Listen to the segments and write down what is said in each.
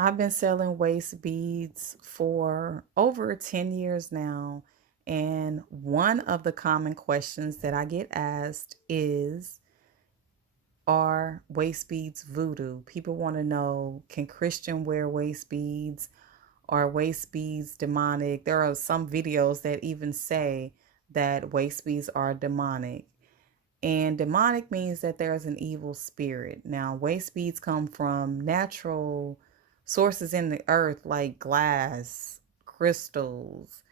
I've been selling waist beads for over 10 years now. And one of the common questions that I get asked is, are waist beads voodoo? People want to know, can Christian wear waist beads? Are waist beads demonic? There are some videos that even say that waist beads are demonic. And demonic means that there's an evil spirit. Now, waste beads come from natural sources in the earth like glass, crystals.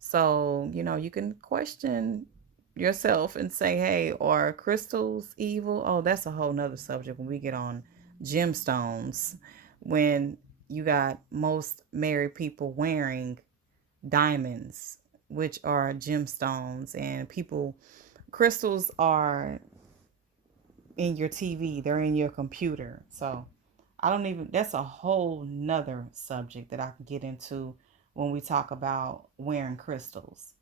So, you can question yourself and say, hey, are crystals evil? Oh, that's a whole nother subject when we get on gemstones. When you got most married people wearing diamonds, which are gemstones, and people, crystals are in your TV, they're in your computer. So I don't even, that's a whole nother subject that I can get into when we talk about wearing crystals,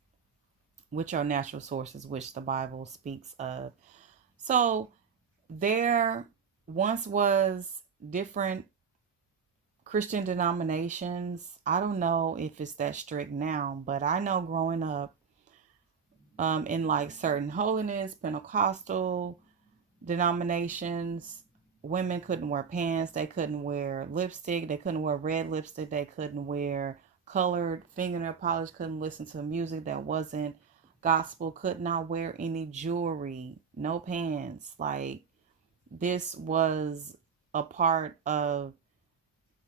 which are natural sources, which the Bible speaks of. So there once was different Christian denominations. I don't know if it's that strict now, but I know growing up in like certain holiness, Pentecostal, denominations, women couldn't wear pants, they couldn't wear lipstick, they couldn't wear red lipstick, they couldn't wear colored fingernail polish, couldn't listen to music that wasn't gospel, could not wear any jewelry, no pants. Like, this was a part of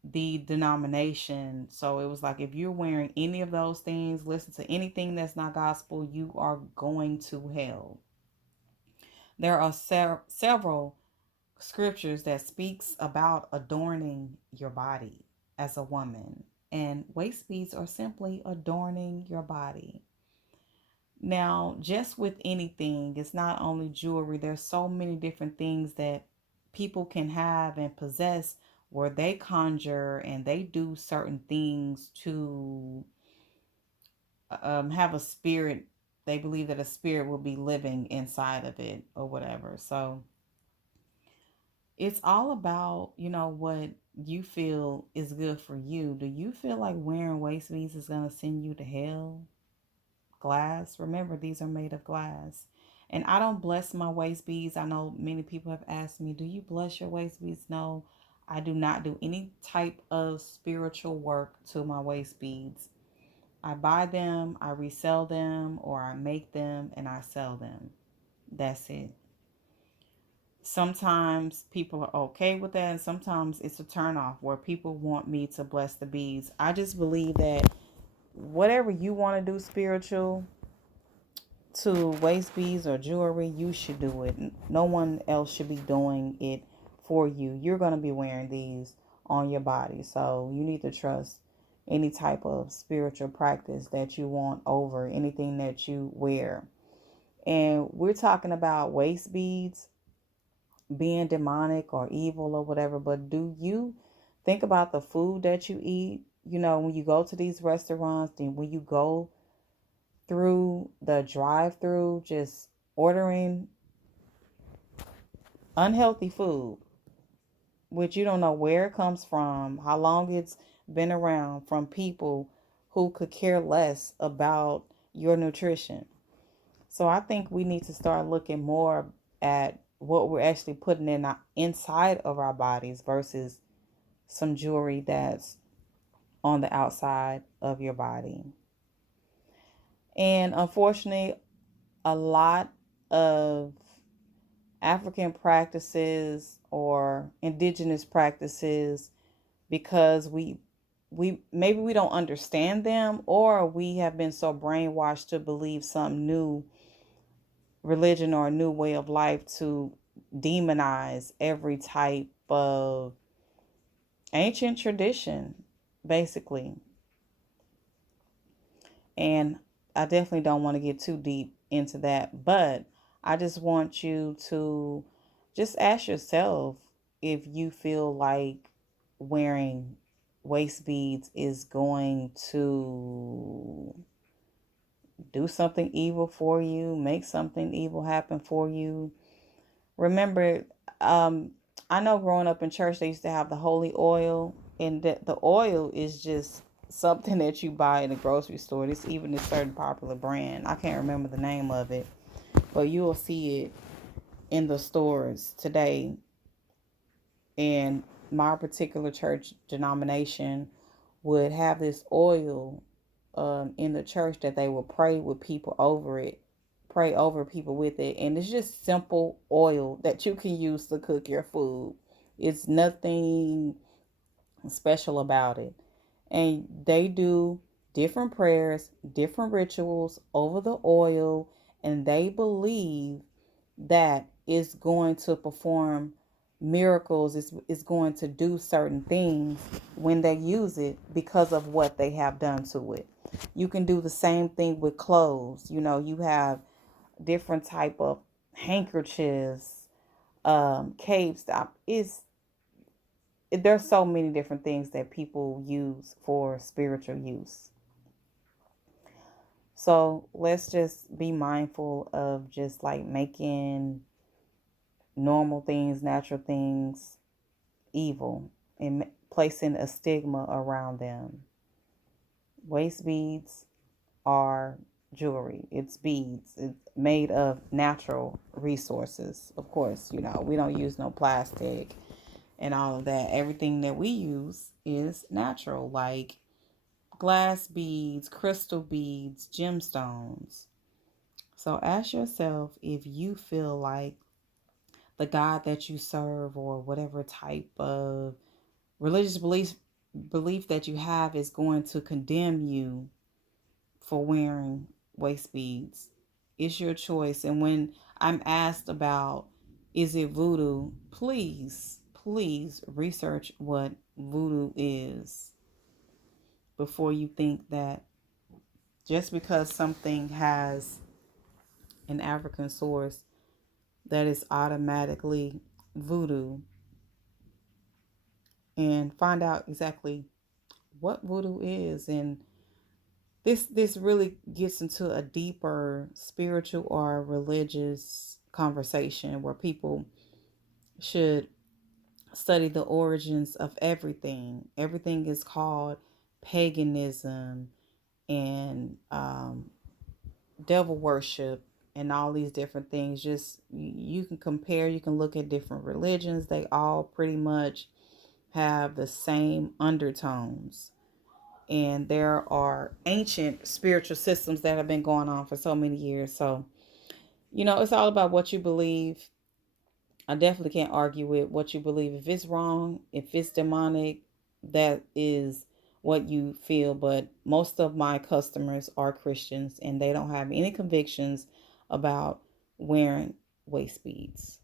the denomination. So it was like, if you're wearing any of those things, listen to anything that's not gospel, you are going to hell. There are several scriptures that speaks about adorning your body as a woman, and waist beads are simply adorning your body. Now, just with anything, it's not only jewelry. There's so many different things that people can have and possess, where they conjure and they do certain things to have a spirit. They believe that a spirit will be living inside of it or whatever. So it's all about, what you feel is good for you. Do you feel like wearing waist beads is going to send you to hell? Glass, remember, these are made of glass. And I don't bless my waist beads. I know many people have asked me, do you bless your waist beads? No, I do not do any type of spiritual work to my waist beads. I buy them, I resell them, or I make them and I sell them. That's it. Sometimes people are okay with that, and sometimes it's a turnoff where people want me to bless the beads. I just believe that whatever you want to do spiritual to waist beads or jewelry, you should do it. No one else should be doing it for you. You're going to be wearing these on your body, so you need to trust any type of spiritual practice that you want over anything that you wear. And we're talking about waist beads being demonic or evil or whatever, but do you think about the food that you eat? When you go to these restaurants, then when you go through the drive through, just ordering unhealthy food, which you don't know where it comes from, how long it's been around, from people who could care less about your nutrition. So I think we need to start looking more at what we're actually putting in inside of our bodies versus some jewelry that's on the outside of your body. And unfortunately, a lot of African practices or indigenous practices, because we maybe we don't understand them, or we have been so brainwashed to believe some new religion or a new way of life, to demonize every type of ancient tradition, basically. And I definitely don't want to get too deep into that, but I just want you to just ask yourself if you feel like wearing waist beads is going to do something evil for you, make something evil happen for you. Remember, um, I know growing up in church, they used to have the holy oil. And the oil is just something that you buy in a grocery store. It's even a certain popular brand. I can't remember the name of it, but you will see it in the stores today. And my particular church denomination would have this oil in the church that they will pray with people over it, pray over people with it. And it's just simple oil that you can use to cook your food. It's nothing special about it. And they do different prayers, different rituals over the oil, and they believe that it's going to perform miracles, it's going to do certain things when they use it because of what they have done to it. You can do the same thing with clothes. You know, you have different type of handkerchiefs, capes. There's so many different things that people use for spiritual use. So let's just be mindful of just like making normal things, natural things, evil, and placing a stigma around them. Waist beads are jewelry. It's beads. It's made of natural resources. Of course, you know, we don't use no plastic and all of that. Everything that we use is natural, like glass beads, crystal beads, gemstones. So ask yourself if you feel like the God that you serve or whatever type of religious belief that you have is going to condemn you for wearing waist beads. It's your choice. And when I'm asked about is it voodoo, please research what voodoo is before you think that just because something has an African source that is automatically voodoo, and find out exactly what voodoo is. And this really gets into a deeper spiritual or religious conversation where people should study the origins of everything. Everything is called paganism and devil worship and all these different things. Just you can compare, you can look at different religions. They all pretty much have the same undertones. And there are ancient spiritual systems that have been going on for so many years. So, you know, it's all about what you believe. I definitely can't argue with what you believe. If it's wrong, if it's demonic, that is what you feel. But most of my customers are Christians and they don't have any convictions about wearing waist beads.